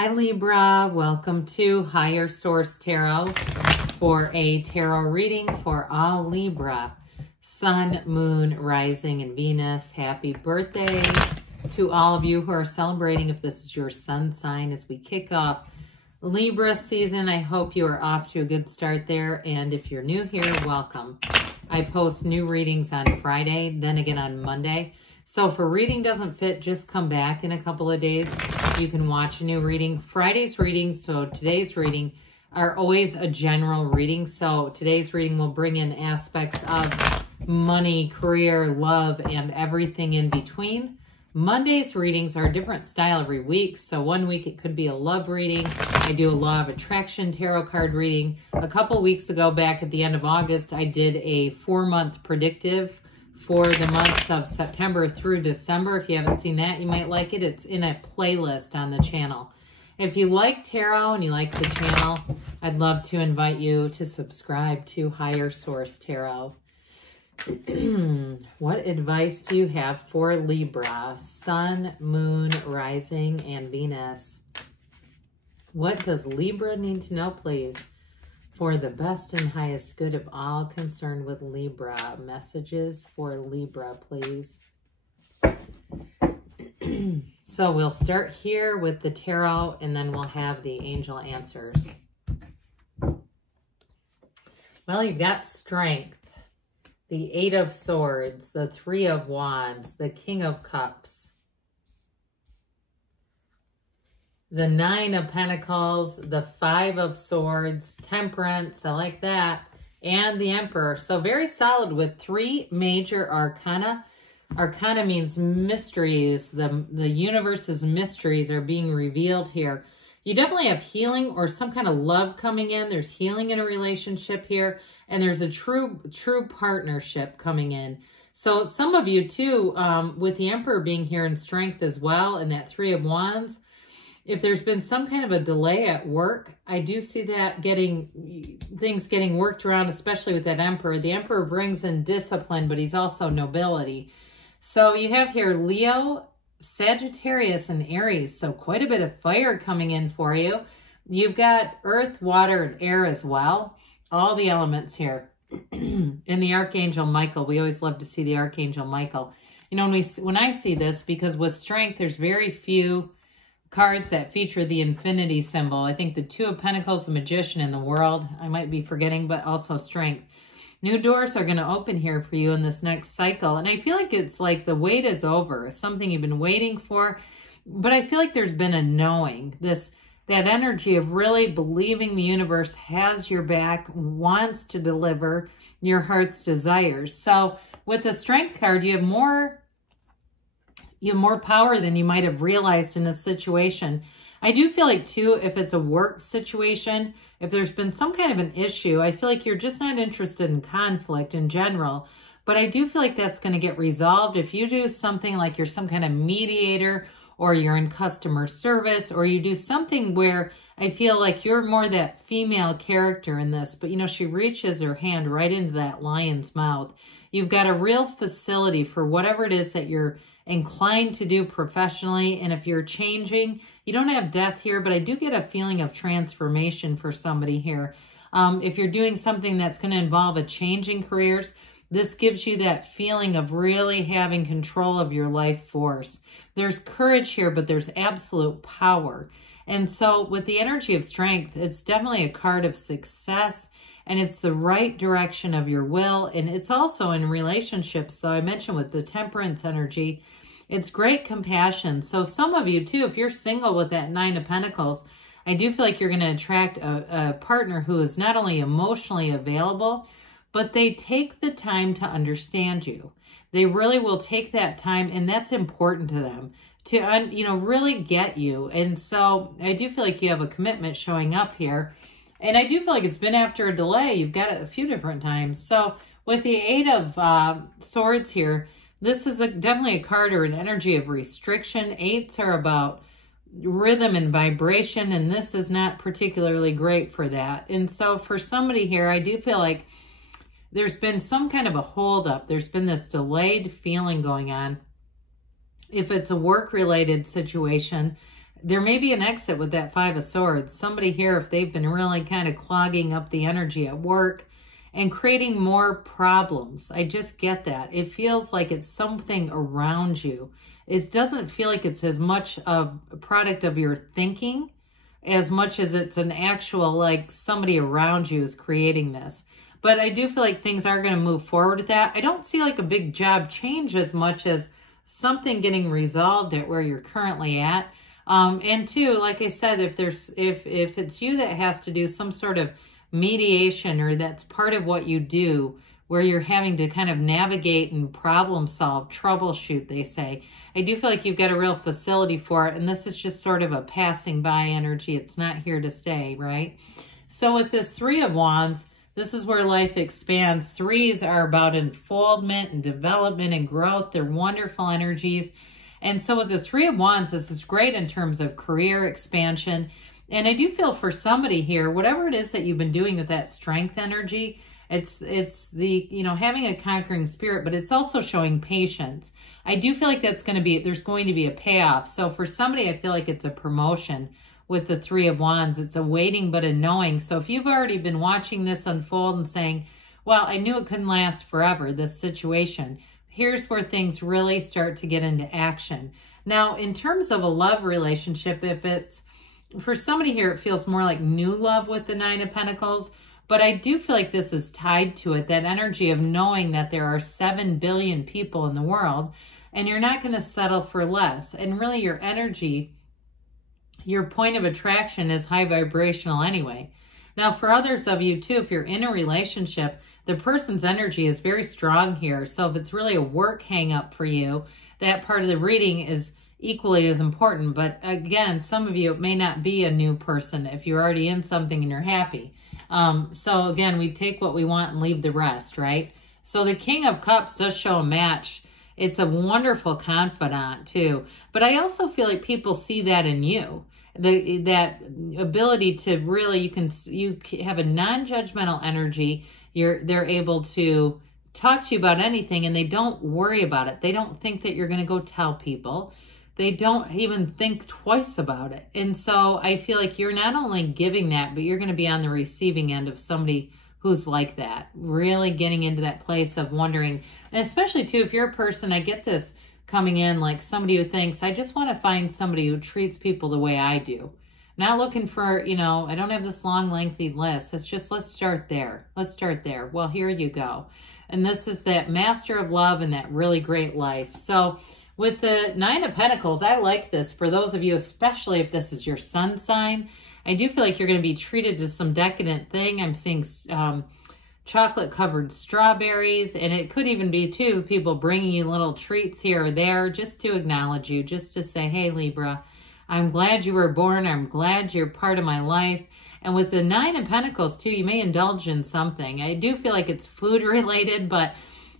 Hi Libra, welcome to Higher Source Tarot for a tarot reading for all Libra. Sun, Moon, Rising, and Venus. Happy birthday to all of you who are celebrating if this is your sun sign as we kick off Libra season. I hope you are off to a good start there, and if you're new here, welcome. I post new readings on Friday, then again on Monday. So if a reading doesn't fit, just come back in a couple of days. You can watch a new reading. Friday's readings, so today's reading, are always a general reading. So today's reading will bring in aspects of money, career, love, and everything in between. Monday's readings are a different style every week. So one week it could be a love reading. I do a law of attraction tarot card reading. A couple weeks ago, back at the end of August, I did a 4-month predictive for the months of September through December. If you haven't seen that, you might like it. It's in a playlist on the channel. If you like tarot and you like the channel, I'd love to invite you to subscribe to Higher Source Tarot. What advice do you have for Libra? Sun, Moon, Rising, and Venus. What does Libra need to know, please, for the best and highest good of all concerned with Libra? Messages for Libra, please. So we'll start here with the tarot, and then we'll have the angel answers. Well, you've got Strength, the 8 of Swords, the 3 of Wands, the King of Cups, the 9 of Pentacles, the 5 of Swords, Temperance, I like that, and the Emperor. So very solid with 3 major arcana. Arcana means mysteries. The universe's mysteries are being revealed here. You definitely have healing or some kind of love coming in. There's healing in a relationship here, and there's a true partnership coming in. So some of you too, with the Emperor being here in Strength as well, and that 3 of Wands, if there's been some kind of a delay at work, I do see that things getting worked around, especially with that Emperor. The Emperor brings in discipline, but he's also nobility. So you have here Leo, Sagittarius, and Aries. So quite a bit of fire coming in for you. You've got earth, water, and air as well. All the elements here. And the Archangel Michael. We always love to see the Archangel Michael. You know, when I see this, because with Strength, there's very few cards that feature the infinity symbol. I think the 2 of Pentacles, the Magician, in the World. I might be forgetting, but also Strength. New doors are going to open here for you in this next cycle. And I feel like it's like the wait is over. It's something you've been waiting for. But I feel like there's been a knowing. That energy of really believing the universe has your back, wants to deliver your heart's desires. So with the Strength card, you have more power than you might have realized in a situation. I do feel like too, if it's a work situation, if there's been some kind of an issue, I feel like you're just not interested in conflict in general. But I do feel like that's going to get resolved if you do something like you're some kind of mediator, or you're in customer service, or you do something where I feel like you're more that female character in this. But, you know, she reaches her hand right into that lion's mouth. You've got a real facility for whatever it is that you're inclined to do professionally. And if you're changing, you don't have death here, but I do get a feeling of transformation for somebody here. If you're doing something that's going to involve a change in careers, this gives you that feeling of really having control of your life force. There's courage here, but there's absolute power. And so with the energy of Strength, it's definitely a card of success, and it's the right direction of your will. And it's also in relationships. So I mentioned with the Temperance energy, it's great compassion. So some of you too, if you're single with that 9 of Pentacles, I do feel like you're going to attract a partner who is not only emotionally available, but they take the time to understand you. They really will take that time, and that's important to them to, really get you. And so I do feel like you have a commitment showing up here. And I do feel like it's been after a delay. You've got it a few different times. So with the 8 of Swords here, this is definitely a card or an energy of restriction. 8s are about rhythm and vibration, and this is not particularly great for that. And so for somebody here, I do feel like there's been some kind of a holdup. There's been this delayed feeling going on. If it's a work-related situation, there may be an exit with that Five of Swords. Somebody here, if they've been really kind of clogging up the energy at work and creating more problems. I just get that. It feels like it's something around you. It doesn't feel like it's as much a product of your thinking as much as it's an actual, like, somebody around you is creating this. But I do feel like things are going to move forward with that. I don't see like a big job change as much as something getting resolved at where you're currently at. And two, like I said, if it's you that has to do some sort of mediation, or that's part of what you do, where you're having to kind of navigate and problem solve, troubleshoot, they say, I do feel like you've got a real facility for it. And this is just sort of a passing by energy. It's not here to stay, right? So with this Three of Wands, this is where life expands. Threes are about unfoldment and development and growth. They're wonderful energies. And so with the Three of Wands, this is great in terms of career expansion. And I do feel for somebody here, whatever it is that you've been doing with that strength energy, it's the, you know, having a conquering spirit, but it's also showing patience. I do feel like there's going to be a payoff. So for somebody, I feel like it's a promotion with the Three of Wands. It's a waiting, but a knowing. So if you've already been watching this unfold and saying, well, I knew it couldn't last forever, this situation, here's where things really start to get into action. Now, in terms of a love relationship, if it's, for somebody here, it feels more like new love with the Nine of Pentacles, but I do feel like this is tied to it, that energy of knowing that there are 7 billion people in the world, and you're not going to settle for less. And really your energy, your point of attraction is high vibrational anyway. Now, for others of you too, if you're in a relationship, the person's energy is very strong here. So if it's really a work hang up for you, that part of the reading is equally as important. But again, some of you, it may not be a new person if you're already in something and you're happy. So again, we take what we want and leave the rest, right? So the King of Cups does show a match. It's a wonderful confidant too. But I also feel like people see that in you. That ability to really, you have a non-judgmental energy. They're able to talk to you about anything and they don't worry about it. They don't think that you're going to go tell people. They don't even think twice about it. And so I feel like you're not only giving that, but you're going to be on the receiving end of somebody who's like that, really getting into that place of wondering. And especially too, if you're a person, I get this coming in like somebody who thinks, I just want to find somebody who treats people the way I do. Not looking for, you know, I don't have this long, lengthy list. It's just, let's start there. Let's start there. Well, here you go. And this is that master of love and that really great life. So with the Nine of Pentacles, I like this for those of you, especially if this is your sun sign. I do feel like you're going to be treated to some decadent thing. I'm seeing chocolate covered strawberries, and it could even be too people bringing you little treats here or there just to acknowledge you, just to say, hey Libra, I'm glad you were born. I'm glad you're part of my life. And with the Nine of Pentacles too, you may indulge in something. I do feel like it's food related, but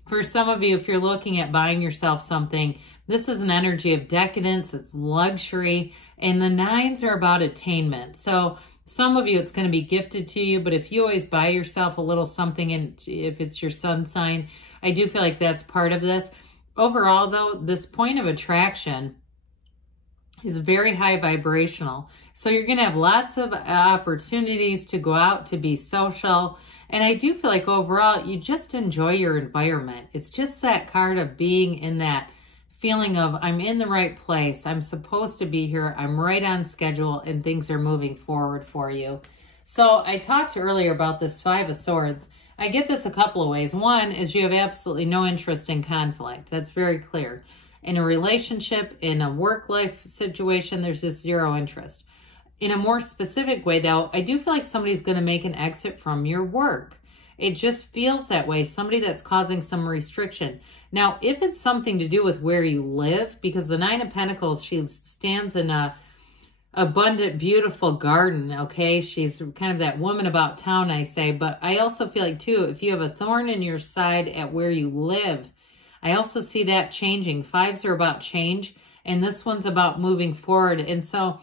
for some of you, if you're looking at buying yourself something, this is an energy of decadence. It's luxury, and the nines are about attainment. So some of you, it's going to be gifted to you, but if you always buy yourself a little something, and if it's your sun sign, I do feel like that's part of this. Overall, though, this point of attraction is very high vibrational. So you're going to have lots of opportunities to go out, to be social. And I do feel like overall, you just enjoy your environment. It's just that card of being in that feeling of, I'm in the right place. I'm supposed to be here. I'm right on schedule, and things are moving forward for you. So I talked earlier about this Five of Swords. I get this a couple of ways. One is you have absolutely no interest in conflict. That's very clear. In a relationship, in a work life situation, there's this zero interest. In a more specific way, though, I do feel like somebody's going to make an exit from your work. It just feels that way. Somebody that's causing some restriction. Now, if it's something to do with where you live, because the Nine of Pentacles, she stands in a abundant, beautiful garden, okay? She's kind of that woman about town, I say. But I also feel like, too, if you have a thorn in your side at where you live, I also see that changing. Fives are about change, and this one's about moving forward. And so,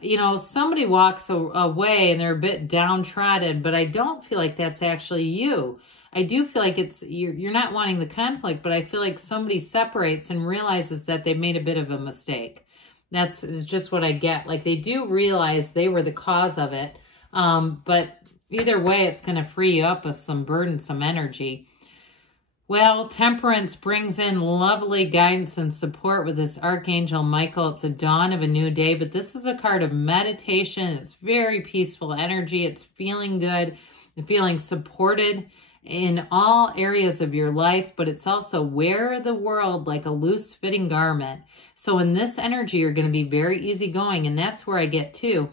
you know, somebody walks away and they're a bit downtrodden, but I don't feel like that's actually you. I do feel like it's you're not wanting the conflict, but I feel like somebody separates and realizes that they made a bit of a mistake. That's is just what I get. Like, they do realize they were the cause of it. But either way, it's going to free you up with some burdensome energy. Well, Temperance brings in lovely guidance and support with this Archangel Michael. It's a dawn of a new day, but this is a card of meditation. It's very peaceful energy. It's feeling good, feeling supported in all areas of your life, but it's also wear the world like a loose fitting garment. So in this energy, you're going to be very easygoing, and that's where I get to.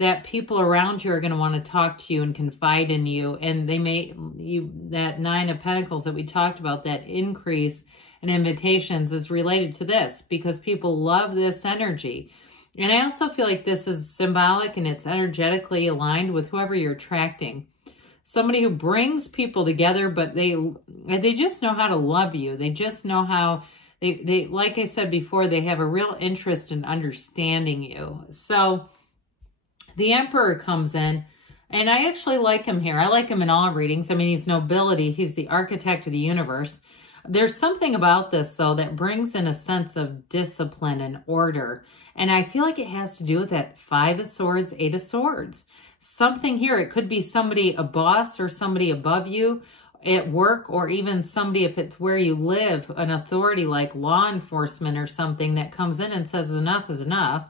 That people around you are going to want to talk to you and confide in you. And they may, that 9 of Pentacles that we talked about, that increase in invitations is related to this because people love this energy. And I also feel like this is symbolic and it's energetically aligned with whoever you're attracting. Somebody who brings people together, but they just know how to love you. They just know how, they like I said before, they have a real interest in understanding you. So the Emperor comes in, and I actually like him here. I like him in all readings. I mean, he's nobility. He's the architect of the universe. There's something about this, though, that brings in a sense of discipline and order. And I feel like it has to do with that 5 of Swords, 8 of Swords. Something here, it could be somebody, a boss or somebody above you at work, or even somebody, if it's where you live, an authority like law enforcement or something that comes in and says enough is enough.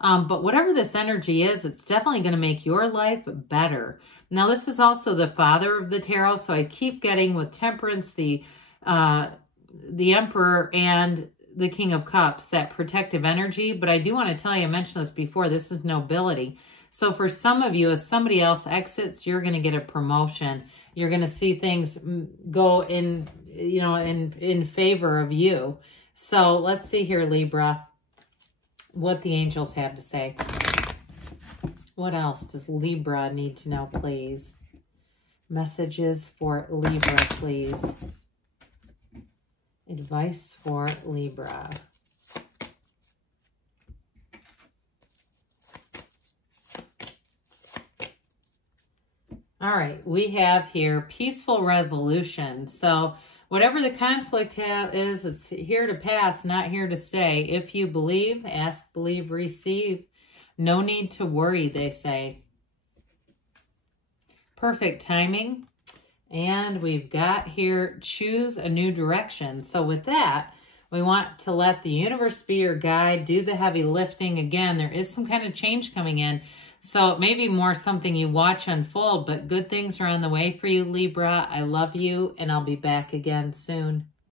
But whatever this energy is, it's definitely going to make your life better. Now, this is also the Father of the Tarot, so I keep getting with Temperance, the Emperor, and the King of Cups, that protective energy. But I do want to tell you, I mentioned this before, this is nobility. So for some of you, as somebody else exits, you're going to get a promotion. You're going to see things go in, you know, in favor of you. So let's see here, Libra, what the angels have to say. What else does Libra need to know, please? Messages for Libra, please. Advice for Libra. All right, we have here peaceful resolution. So whatever the conflict is, it's here to pass, not here to stay. If you believe, ask, believe, receive. No need to worry, they say. Perfect timing. And we've got here, choose a new direction. So with that, we want to let the universe be your guide, do the heavy lifting. Again, there is some kind of change coming in. So it may be more something you watch unfold, but good things are on the way for you, Libra. I love you, and I'll be back again soon.